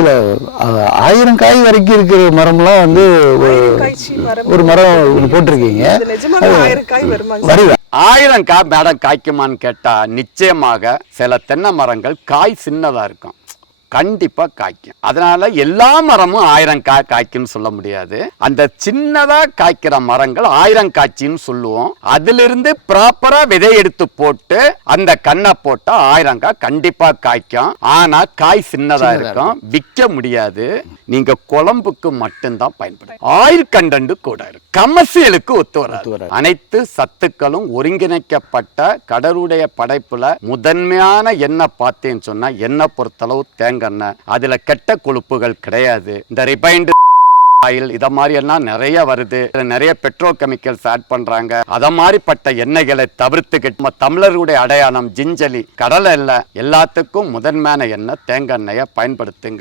இதுல ஆயிரம் காய் வரைக்கும் இருக்கிற மரம்லாம் வந்து ஒரு- மரம் ஒரு மரம் ஒண்ணு போட்டிருக்கீங்க. இது நிஜமாவே ஆயிரம் காய் மேடம் காய்க்குமான்னு கேட்டா நிச்சயமாக சில தென்னை மரங்கள் காய் சின்னதா இருக்கும். கண்டிப்பா காய்க்கும். அதனால எல்லா மரமும் ஆயிரம் காய் காய்க்கும்னு சொல்ல முடியாது. அந்த சின்னதா காய்க்கிற மரங்கள் ஆயிரம் காய்ச்சின்னு சொல்லுவோம். அதிலிருந்து ப்ராப்பரா விதை எடுத்து போட்டு அந்த கண்ணை போட்டா ஆயிரம் காய் கண்டிப்பா காய்க்கும். ஆனா காய் சின்னதா இருக்கும். விற்க முடியாது. நீங்க குழம்புக்கு மட்டும்தான் பயன்படும் ஆயில் கண்டென்ட் கூட இருக்கும் கமர்சியலுக்கு ஒத்து வராது. அனைத்து சத்துக்களும் ஒருங்கிணைக்கப்பட்ட கடவுளுடைய படைப்புல முதன்மையான எண்ணெய் பார்த்தேன்னு சொன்னா எண்ணெய் பொறுத்தளவு தேங்காய் எண்ணெய் அதுல கெட்ட கொழுப்புகள் கிடையாது. இந்த ரிபைண்ட் ஆயில் இத மாதிரி எல்லாம் நிறைய வருது. நிறைய பெட்ரோ கெமிக்கல்ஸ் ஆட் பண்றாங்க. அத மாதிரிப்பட்ட எண்ணெய்களை தவிர்த்துக்கிட்டு நம்ம தமிழருடைய அடையாளம் ஜிஞ்சலி கடலை இல்லை எல்லாத்துக்கும் முதன்மையான எண்ணெய் தேங்காய் எண்ணெயை பயன்படுத்துங்க.